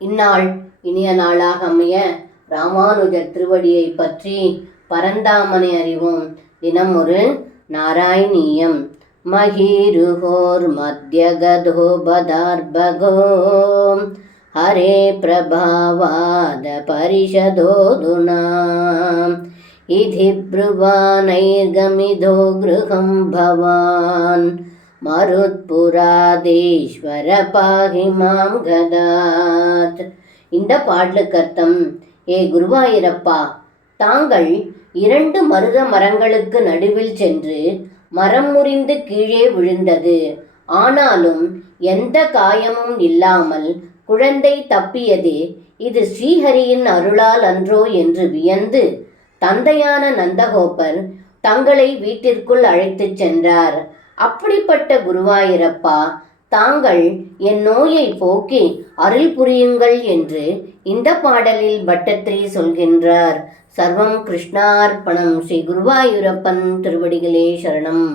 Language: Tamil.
இந்நாள் இனிய நாளாக அமைய ராமானுஜர் திருவடியை பற்றி பரந்தாமனை அறிவோம். தினம் ஒரு நாராயணீயம். மகீருகோர் மத்யகதோ பதார்பகோ ஹரே பிரபாவாத பரிஷதோதுனா இதி ப்ருவானைர்கமிதோ கிருஹம் பவான் மருத்புராதீஸ்வர பாகி மாம் கதாத். இந்த பாடலுக்கு அர்த்தம்: ஏ குருவாயூரப்பா, தாங்கள் 2 மருத மரங்களுக்கு நடுவில் சென்று மரம் முறிந்து கீழே விழுந்தது. ஆனாலும் எந்த காயமும் இல்லாமல் குழந்தை தப்பியதே இது ஸ்ரீஹரியின் அருளால் அன்றோ என்று வியந்து தந்தையான நந்தகோபர் தங்களை வீட்டிற்குள் அழைத்துச் சென்றார். அப்படிப்பட்ட குருவாயூரப்பா, தாங்கள் என் நோயை போக்கி அருள் புரியுங்கள் என்று இந்த பாடலில் பட்டத்திரி சொல்கின்றார். சர்வம் கிருஷ்ணார்ப்பணம். ஸ்ரீ குருவாயூரப்பன் திருவடிகளே சரணம்.